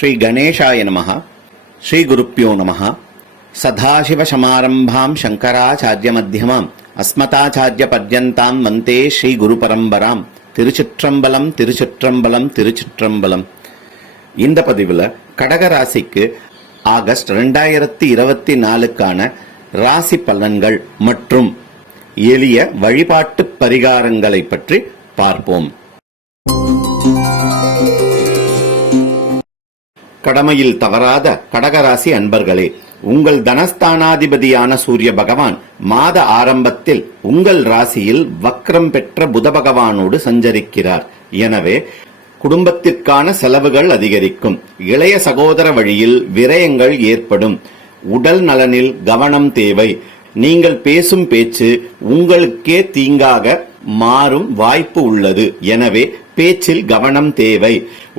ஸ்ரீ கணேஷாய நம ஸ்ரீ குருப்பியோ நம சதாசிவசமாரம்பாம் சங்கராச்சாரியமத்தியமாம் அஸ்மதாச்சாரிய பர்யந்தாம் வந்தே ஸ்ரீ குரு பரம்பராம் திருச்சிற்றம்பலம் திருச்சிற்றம்பலம் திருச்சிற்றம்பலம். இந்த பதிவில் கடகராசிக்கு ஆகஸ்ட் ரெண்டாயிரத்தி இருபத்தி நாலுக்கான ராசி பலன்கள் மற்றும் எளிய வழிபாட்டு பரிகாரங்களை பற்றி பார்ப்போம். கடமையில் தவறாத கடகராசி அன்பர்களே உங்கள் தனஸ்தானாதிபதியான சூரிய பகவான் மாத ஆரம்பத்தில் உங்கள் ராசியில் வக்ரம் பெற்ற புத பகவானோடு சஞ்சரிக்கிறார். எனவே குடும்பத்திற்கான செலவுகள் அதிகரிக்கும். இளைய சகோதர வழியில் விரயங்கள் ஏற்படும். உடல் நலனில் கவனம் தேவை. நீங்கள் பேசும் பேச்சு உங்களுக்கே தீங்காக மாறும் வாய்ப்பு உள்ளது. எனவே பேச்சில் கவனம் தேவை.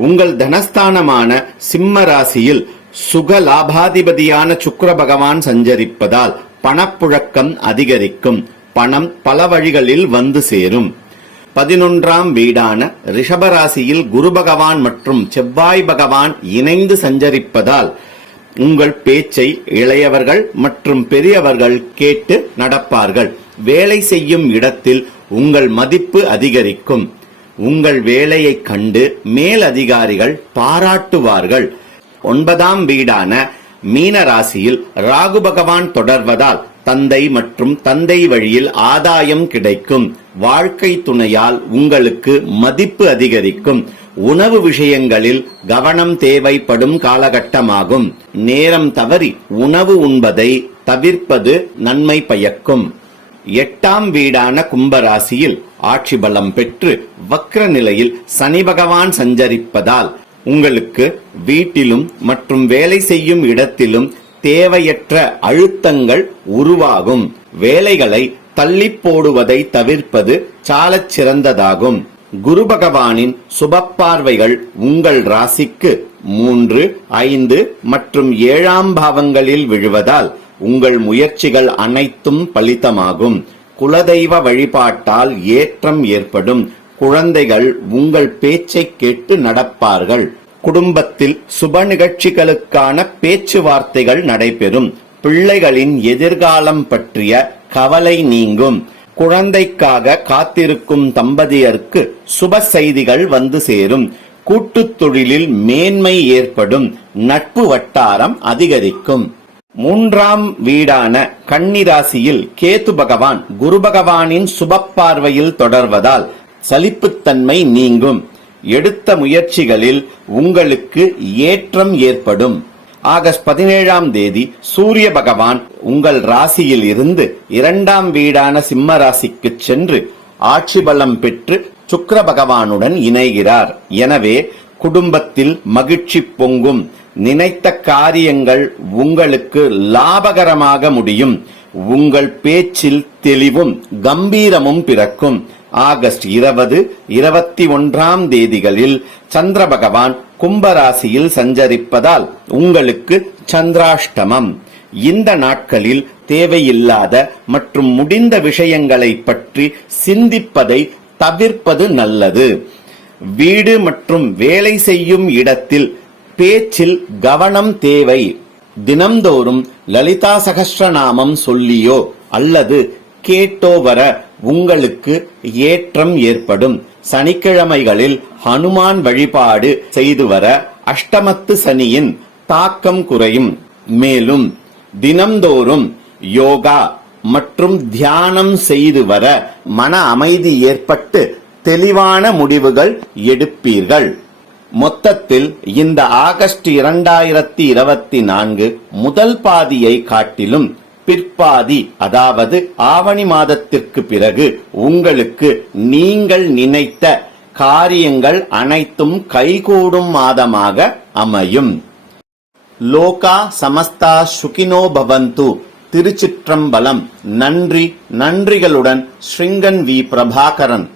உங்கள் தனஸ்தானமான சிம்ம ராசியில் சுக லாபாதிபதியான சுக்கர பகவான் சஞ்சரிப்பதால் பணப்புழக்கம் அதிகரிக்கும். பணம் பல வழிகளில் வந்து சேரும். பதினொன்றாம் வீடான ரிஷபராசியில் குரு பகவான் மற்றும் செவ்வாய் பகவான் இணைந்து சஞ்சரிப்பதால் உங்கள் பேச்சை இளையவர்கள் மற்றும் பெரியவர்கள் கேட்டு நடப்பார்கள். வேலை செய்யும் இடத்தில் உங்கள் மதிப்பு அதிகரிக்கும். உங்கள் வேலையைக் கண்டு மேலதிகாரிகள் பாராட்டுவார்கள். ஒன்பதாம் வீடான மீன ராசியில் ராகு பகவான் தொடர்வதால் தந்தை மற்றும் தந்தை வழியில் ஆதாயம் கிடைக்கும். வாழ்க்கை துணையால் உங்களுக்கு மதிப்பு அதிகரிக்கும். உணவு விஷயங்களில் கவனம் தேவைப்படும் காலகட்டமாகும். நேரம் தவறி உணவு உண்பதை தவிர்ப்பது நன்மை பயக்கும். எட்டாம் வீடான கும்பராசியில் ஆட்சி பலம் பெற்று வக்ர நிலையில் சனி பகவான் சஞ்சரிப்பதால் உங்களுக்கு வீட்டிலும் மற்றும் வேலை செய்யும் இடத்திலும் தேவையற்ற அழுத்தங்கள் உருவாகும். வேலைகளை தள்ளி போடுவதை தவிர்ப்பது சாலச் சிறந்ததாகும். குரு பகவானின் சுப பார்வைகள் உங்கள் ராசிக்கு மூன்று ஐந்து மற்றும் ஏழாம் பாவங்களில் விழுவதால் உங்கள் முயற்சிகள் அனைத்தும் பலிதமாகும் குலதெய்வ வழிபாட்டால் ஏற்றம் ஏற்படும். குழந்தைகள் உங்கள் பேச்சை கேட்டு நடப்பார்கள். குடும்பத்தில் சுப நிகழ்ச்சிகளுக்கான பேச்சுவார்த்தைகள் நடைபெறும். பிள்ளைகளின் எதிர்காலம் பற்றிய கவலை நீங்கும். குழந்தைக்காக காத்திருக்கும் தம்பதியருக்கு சுப செய்திகள் வந்து சேரும். கூட்டுத் தொழிலில் மேன்மை ஏற்படும். நட்பு வட்டாரம் அதிகரிக்கும். மூன்றாம் வீடான கன்னிராசியில் கேத்து பகவான் குரு பகவானின் சுப பார்வையில் தொடர்வதால் சலிப்புத்தன்மை நீங்கும். எடுத்த முயற்சிகளில் உங்களுக்கு ஏற்றம் ஏற்படும். ஆகஸ்ட் பதினேழாம் தேதி சூரிய பகவான் உங்கள் ராசியில் இருந்து இரண்டாம் வீடான சிம்ம ராசிக்கு சென்று ஆட்சி பலம் பெற்று சுக்கர பகவானுடன் இணைகிறார். எனவே குடும்பத்தில் மகிழ்ச்சி பொங்கும். நினைத்த காரியங்கள் உங்களுக்கு லாபகரமாக முடியும். உங்கள் பேச்சில் தெளிவும் கம்பீரமும் பிறக்கும். ஆகஸ்ட் இருபது இருபத்தி ஒன்றாம் தேதிகளில் சந்திர பகவான் கும்பராசியில் சஞ்சரிப்பதால் உங்களுக்கு சந்திராஷ்டமம். இந்த நாட்களில் தேவையில்லாத மற்றும் முடிந்த விஷயங்களை பற்றி சிந்திப்பதை தவிர்ப்பது நல்லது. வீடு மற்றும் வேலை செய்யும் இடத்தில் பேச்சில் கவனம் தேவை. தினம்தோறும் லலிதா சகஸ்ரநாமம் சொல்லியோ அல்லது கேட்டோ வர உங்களுக்கு ஏற்றம் ஏற்படும். சனிக்கிழமைகளில் ஹனுமான் வழிபாடு செய்து வர அஷ்டமத்து சனியின் தாக்கம் குறையும். மேலும் தினம்தோறும் யோகா மற்றும் தியானம் செய்து வர மன அமைதி ஏற்பட்டு தெளிவான முடிவுகள் எடுப்பீர்கள். மொத்தத்தில் இந்த ஆகஸ்ட் இரண்டாயிரத்தி இருபத்தி நான்கு முதல் பாதியை காட்டிலும் பிற்பாதி அதாவது ஆவணி மாதத்திற்கு பிறகு உங்களுக்கு நீங்கள் நினைத்த காரியங்கள் அனைத்தும் கைகூடும் மாதமாக அமையும். லோகா சமஸ்தா சுகினோ பவந்து. திருச்சிற்றம்பலம். நன்றி. நன்றிகளுடன் ஸ்ரீங்கன் வி பிரபாகரன்.